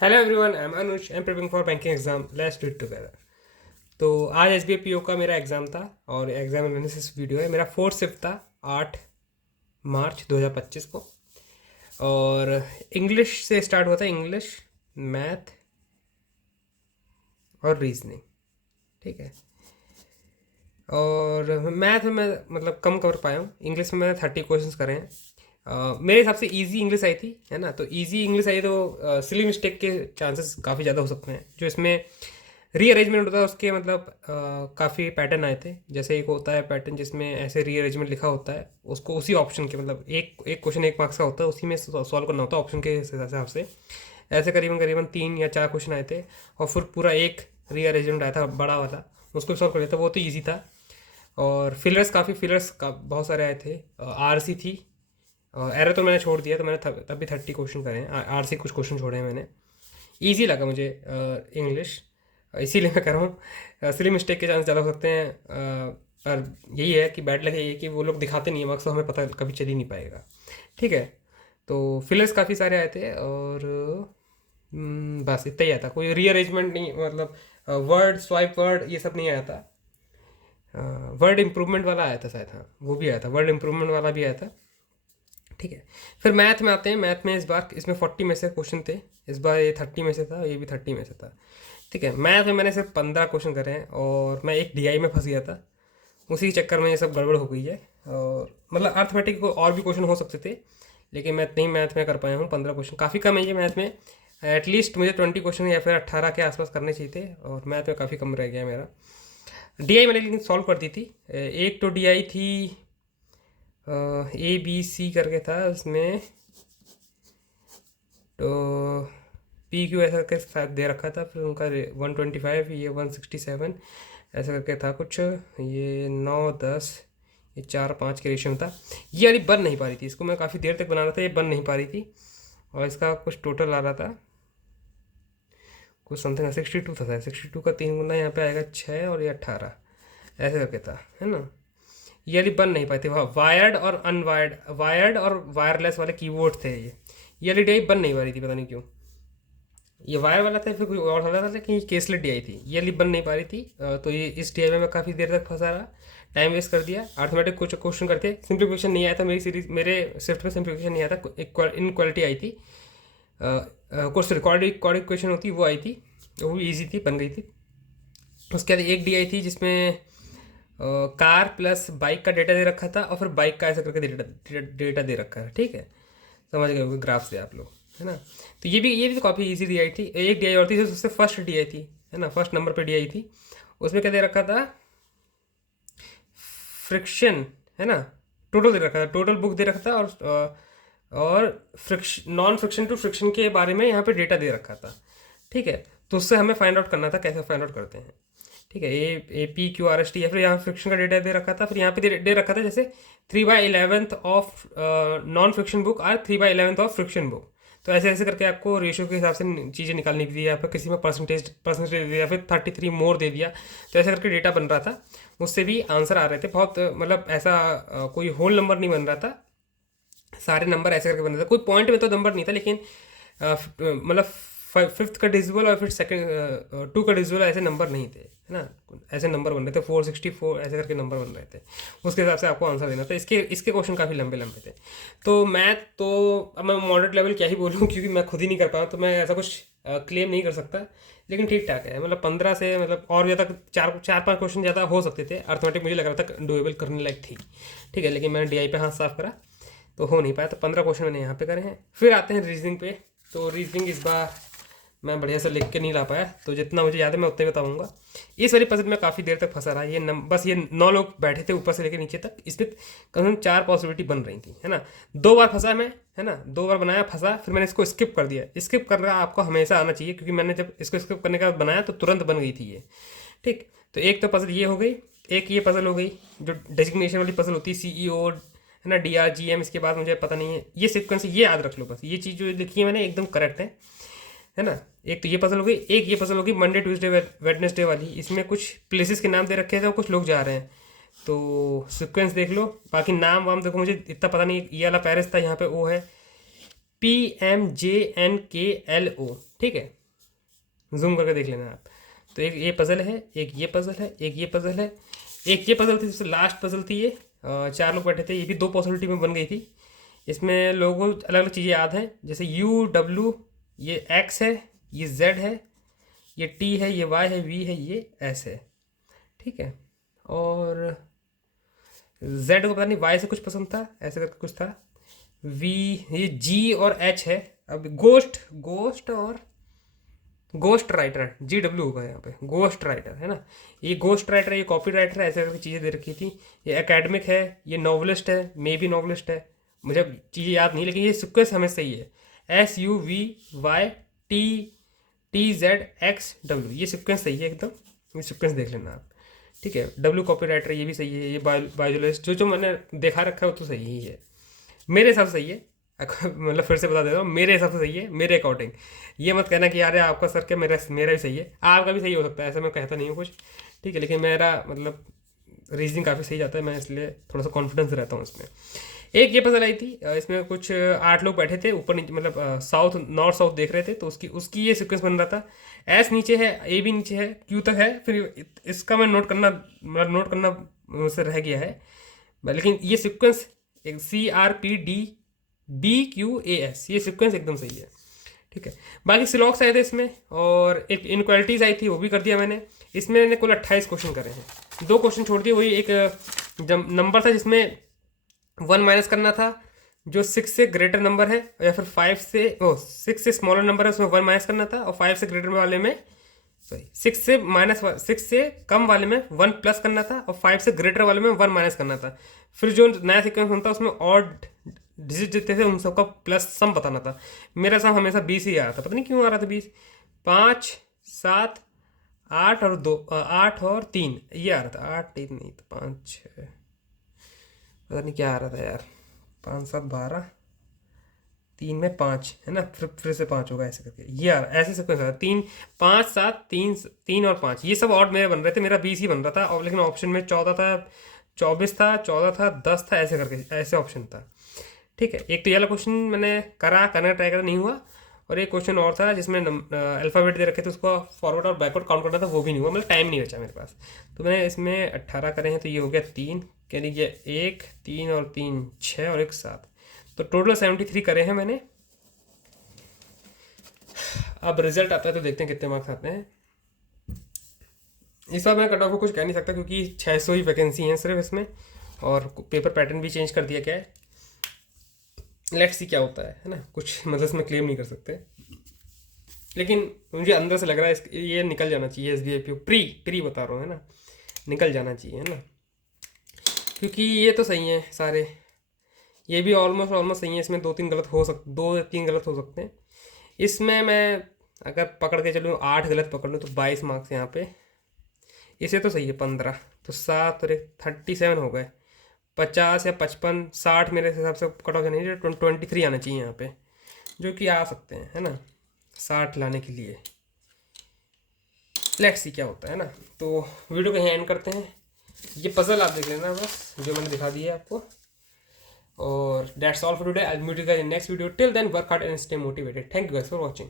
Hello everyone, I am Anuj. I am preparing for banking exam. Let's do it together. तो आज S B I P O का मेरा exam था और exam analysis video है। मेरा फोर्थ शिफ्ट था 8 मार्च 2025 को। और इंग्लिश से स्टार्ट हुआ था, इंग्लिश, मैथ और रीजनिंग। ठीक है। और मैथ में मैं मतलब कम कर पाया हूँ। इंग्लिश में मैंने 30 क्वेश्चंस करे हैं। मेरे हिसाब से इजी इंग्लिश आई थी, है ना। तो इजी इंग्लिश आई तो सिली मिस्टेक के चांसेस काफ़ी ज़्यादा हो सकते हैं। जो इसमें रीअरेंजमेंट होता है उसके मतलब काफ़ी पैटर्न आए थे। जैसे एक होता है पैटर्न जिसमें ऐसे रीअरेंजमेंट लिखा होता है, उसको उसी ऑप्शन के मतलब एक एक क्वेश्चन 1 मार्क्स का होता है, उसी में सॉल्व करना होता है ऑप्शन के हिसाब से। ऐसे करीबन करीबन 3 या 4 क्वेश्चन आए थे और फिर पूरा एक रीअरेंजमेंट आया था बड़ा वाला, उसको सॉल्व कर लिया था। वो तो ईजी था। और फिलर्स का बहुत सारे आए थे। आर सी थी। एरर तो मैंने छोड़ दिया, तो मैंने तब भी 30 क्वेश्चन करे हैं। आर सी कुछ क्वेश्चन छोड़े हैं मैंने। ईजी लगा मुझे इंग्लिश, इसीलिए मैं कर रहा हूँ। सिली मिस्टेक के चांस ज़्यादा हो सकते हैं। पर यही है कि बैड लग यही है कि वो लोग दिखाते नहीं है मार्क्स, तो हमें पता कभी चल ही नहीं पाएगा। ठीक है। तो फिलर्स काफ़ी सारे आए थे और बस इतना ही आया था। कोई रीअरेंजमेंट नहीं, मतलब वर्ड स्वाइप वर्ड ये सब नहीं आया था। वर्ड इम्प्रूवमेंट वाला आया था शायद, हाँ वो भी आया था, वर्ड इम्प्रूवमेंट वाला भी आया था। ठीक है। फिर मैथ में आते हैं। मैथ में इस बार इसमें 40 में से क्वेश्चन थे। इस बार ये 30 में से था, ये भी 30 में से था। ठीक है। मैथ में मैंने सिर्फ 15 क्वेश्चन करे हैं और मैं एक डीआई में फंस गया था। उसी चक्कर में ये सब गड़बड़ हो गई है। और मतलब अर्थमेटिक को और भी क्वेश्चन हो सकते थे, लेकिन मैं नहीं मैथ में कर पाया हूँ। 15 क्वेश्चन काफ़ी कम है ये मैथ में। एटलीस्ट मुझे 20 क्वेश्चन या फिर 18 के आसपास करने चाहिए थे, और मैथ में काफ़ी कम रह गया मेरा। डीआई मैंने लेकिन सॉल्व कर दी थी। एक तो डीआई थी ए बी सी करके था उसमें। तो पी क्यू ऐसा करके शायद दे रखा था, फिर उनका 125, ये 167 ऐसा करके था कुछ। ये 9 10, ये 4 5 के रेशियो में था। ये वाली बन नहीं पा रही थी, इसको मैं काफ़ी देर तक बना रहा था, ये बन नहीं पा रही थी। और इसका कुछ टोटल आ रहा था कुछ समथिंग 62 था। 62 का 3 गुना यहाँ पे आएगा 6 और ये 18 ऐसे करके था, है ना। ये वाली बन नहीं पाई थी। वहाँ वायर्ड और अनवायर्ड, वायर्ड और वायरलेस वाले कीबोर्ड थे। ये वाली डीआई बन नहीं पा रही थी, पता नहीं क्यों। ये वायर वाला था फिर कुछ और वाला था, लेकिन ये केसलेट डीआई थी। ये वाली बन नहीं पा रही थी। तो ये इस डीआई में मैं काफ़ी देर तक फंसा रहा, टाइम वेस्ट कर दिया। अर्थमेटिक कुछ क्वेश्चन करके सिंप्लीफिकेशन नहीं आया था मेरी सीरीज, मेरे शिफ्ट में सिंप्लीफिकेशन नहीं आया था। इन क्वालिटी आई थी। कुछ रिकॉर्डिक क्वेश्चन होती वो आई थी, वो भी ईजी थी, बन गई थी। उसके बाद एक डीआई थी जिसमें कार प्लस बाइक का डेटा दे रखा था, और फिर बाइक का ऐसा करके डेटा दे रखा है। ठीक है, समझ गए होंगे ग्राफ से आप लोग, है ना। तो ये भी तो काफ़ी इजी डीआई थी। एक डीआई और थी जो सबसे फर्स्ट डीआई थी, है ना, फर्स्ट नंबर पे डीआई थी। उसमें क्या दे रखा था, फ्रिक्शन, है ना, टोटल दे रखा था, टोटल बुक दे रखा था। और friction, non friction to friction के बारे में यहाँ पे डेटा दे रखा था। ठीक है। तो उससे हमें फाइंड आउट करना था, कैसे फाइंड आउट करते हैं। ठीक है। A P Q R S T, या फिर यहाँ फ्रिक्शन का डेटा दे रखा था। फिर यहाँ पे दे रखा था जैसे 3/11 ऑफ नॉन फ्रिक्शन बुक और 3/11 ऑफ फ्रिक्शन बुक। तो ऐसे ऐसे करके आपको रेशियो के हिसाब से चीज़ें निकालनी थी। या फिर किसी में परसेंटेज परसेंटेज दे दिया, फिर 33 मोर दे दिया। तो ऐसे करके डेटा बन रहा था, उससे भी आंसर आ रहे थे बहुत। मतलब ऐसा कोई होल नंबर नहीं बन रहा था, सारे नंबर ऐसे करके बन रहे थे। कोई पॉइंट में तो नंबर नहीं था, लेकिन मतलब फिफ्थ का डिजिबल और फिर सेकंड 2 का डिजिबल ऐसे नंबर नहीं थे, है ना। ऐसे नंबर बन रहे थे, 464 ऐसे करके नंबर बन रहे थे। उसके हिसाब से आपको आंसर देना था। इसके इसके क्वेश्चन काफ़ी लंबे लंबे थे। तो मैथ तो अब मैं मॉडरेट लेवल क्या ही बोलूँ, क्योंकि मैं खुद ही नहीं कर पाया, तो मैं ऐसा कुछ क्लेम नहीं कर सकता। लेकिन ठीक ठाक है, मतलब 15 से मतलब और ज़्यादा 4 5 क्वेश्चन ज़्यादा हो सकते थे। अर्थमेटिक मुझे लग रहा था डुएबल करने लायक थी। ठीक है। लेकिन मैंने डीआई पे हाथ साफ करा तो हो नहीं पाया। तो 15 क्वेश्चन मैंने यहाँ पे करे हैं। फिर आते हैं रीजनिंग पे। तो रीजनिंग इस बार मैं बढ़िया से लिख के नहीं ला पाया, तो जितना मुझे याद है मैं उतना ही बताऊंगा। इस वाली पजल में काफ़ी देर तक फंसा रहा। बस ये 9 लोग बैठे थे ऊपर से लेकर नीचे तक। इसमें कम से कम 4 पॉसिबिलिटी बन रही थी, है ना। 2 बार फंसा मैं, है ना, 2 बार बनाया फंसा, फिर मैंने इसको स्किप कर दिया। स्किप करना आपको हमेशा आना चाहिए, क्योंकि मैंने जब इसको स्किप करने का बाद बनाया तो तुरंत बन गई थी ये। ठीक। तो एक तो पजल ये हो गई, एक ये पजल हो गई जो डेजिग्नेशन वाली पजल होती है, सीईओ, है ना, DRGM। इसके बाद मुझे पता नहीं है, ये सिक्वेंस ये याद रख लो बस। ये चीज़ जो लिखी है मैंने एकदम करेक्ट है ना। एक तो ये पजल हो गई, एक ये पजल होगी मंडे ट्यूसडे वेडनेसडे वाली। इसमें कुछ प्लेसेस के नाम दे रखे थे और कुछ लोग जा रहे हैं। तो सीक्वेंस देख लो, बाकी नाम वाम देखो, मुझे इतना पता नहीं। ये वाला पेरिस था, यहाँ पे ओ है। PMJNKLO, ठीक है, जूम करके देख लेना आप। तो एक ये पजल है, एक ये पजल है, एक ये पजल है, एक ये पजल थी, सबसे लास्ट पजल थी ये। 4 लोग बैठे थे, ये भी 2 पॉसिबिलिटी में बन गई थी। इसमें लोगों को अलग अलग चीज़ें याद हैं, जैसे U W, ये X है, ये Z है, ये T है, ये Y है, V है, ये S है, ठीक है। और Z को पता नहीं Y से कुछ पसंद था, ऐसे करके कुछ था। V, ये G और H है। अब गोस्ट और गोस्ट राइटर, GW होगा यहाँ पे, गोस्ट राइटर है ना। ये गोस्ट राइटर है, ये कॉपी राइटर है, ऐसे करके चीज़ें दे रखी थी। ये एकेडमिक है, ये नॉवलिस्ट है, मे बी नॉवलिस्ट है, मुझे चीज़ें याद नहीं, लेकिन ये सिक्वेंस हमें सही है। SUVY TTZXW, ये सिक्वेंस सही है एकदम, ये सिक्वेंस देख लेना आप, ठीक है। W कॉपी राइटर, ये भी सही है। ये बायोलॉजिस्ट, जो मैंने देखा रखा है वो तो सही ही है, मेरे हिसाब से सही है। मतलब फिर से बता देता हूँ, मेरे हिसाब से सही है, मेरे अकॉर्डिंग। ये मत कहना कि यार आपका सर क्या, मेरा मेरा भी सही है, आपका भी सही हो सकता है, ऐसा मैं कहता नहीं हूँ कुछ, ठीक है, लेकिन मेरा मतलब रीजनिंग काफ़ी सही जाता है, मैं इसलिए थोड़ा सा कॉन्फिडेंस रहता हूँ इसमें। एक ये पजल आई थी, इसमें कुछ 8 लोग बैठे थे ऊपर नीचे, मतलब साउथ नॉर्थ साउथ देख रहे थे, तो उसकी उसकी ये सीक्वेंस बन रहा था। एस नीचे है, ए भी नीचे है, क्यू तक है, फिर इसका मैं नोट करना, मतलब नोट करना मुझसे रह गया है, लेकिन ये सीक्वेंस CRPDBQAS, ये सीक्वेंस एकदम सही है, ठीक है। बाकी सिलॉक्स आए थे इसमें, और एक इनक्वालिटीज़ आई थी, वो भी कर दिया मैंने। इसमें मैंने कुल 28 क्वेश्चन करे हैं, 2 क्वेश्चन छोड़ दिए। वही एक नंबर था जिसमें 1 माइनस करना था, जो 6 से ग्रेटर नंबर है, या फिर 6 से स्मॉलर नंबर है, उसमें 1 माइनस करना था, और 5 से ग्रेटर वाले में, सॉरी 6 से कम वाले में 1 प्लस करना था, और 5 से ग्रेटर वाले में 1 माइनस करना था। फिर जो नया सीक्वेंस होता उसमें ऑड डिजिट जितने थे उन सबका प्लस सम बताना था। मेरा सम हमेशा 20 ही आ रहा था, पता नहीं क्यों आ रहा था 20। 5 7 8 और 2, 8 और 3 ये आ रहा था, 8 3 नहीं तो 5 6, पता नहीं क्या आ रहा था यार, 5 7 12, 3 में 5 है ना, फिर से 5 होगा, ऐसे करके ये यार ऐसे सीक्वेंस था। 3 5 7 3 3 और 5, ये सब ऑड मेरे बन रहे थे, मेरा 20 ही बन रहा था, और लेकिन ऑप्शन में 14 था, 24 था, 14 था, 10 था, ऐसे करके ऐसे ऑप्शन था, ठीक है। एक तो ये वाला क्वेश्चन मैंने करने ट्राई करा, नहीं हुआ। और एक क्वेश्चन और था जिसमें अल्फ़ाबेट दे रखे थे, उसको फॉरवर्ड और बैकवर्ड काउंट करना था, वो भी नहीं हुआ, मतलब टाइम नहीं बचा मेरे पास। तो मैंने इसमें 18 करे हैं, तो ये हो गया 3, कह लीजिए 1 3 और 3 6 और 1 7, तो टोटल 73 करे हैं मैंने। अब रिजल्ट आता है तो देखते हैं कितने मार्क्स आते हैं। इस बार मैं कट ऑफ को कुछ कह नहीं सकता, क्योंकि 600 ही वैकेंसी हैं सिर्फ इसमें, और पेपर पैटर्न भी चेंज कर दिया गया है। लेट्स सी क्या होता है ना, कुछ मतलब इसमें क्लेम नहीं कर सकते, लेकिन मुझे अंदर से लग रहा है ये निकल जाना चाहिए। SBI प्री बता रहा हूँ, है ना, निकल जाना चाहिए, है ना, क्योंकि ये तो सही है सारे, ये भी ऑलमोस्ट सही है। इसमें 2 3 गलत हो सकते हैं। इसमें मैं अगर पकड़ के चलूँ 8 गलत पकड़ लूँ तो 22 मार्क्स यहाँ पे। इसे तो सही है 15, तो 7 और 37 हो गए। 50 या 55 60 मेरे हिसाब से कट ऑफ जाना चाहिए, 23 आना चाहिए यहाँ पे, जो कि आ सकते हैं, है ना, 60 लाने के लिए। लेट्स सी क्या होता है ना। तो वीडियो को यहीं एंड करते हैं। ये पजल आप देख लेना बस, जो मैंने दिखा दिया है आपको, और that's all for today. I will meet you guys in next video. Till then work hard and stay motivated. Thank you guys for watching.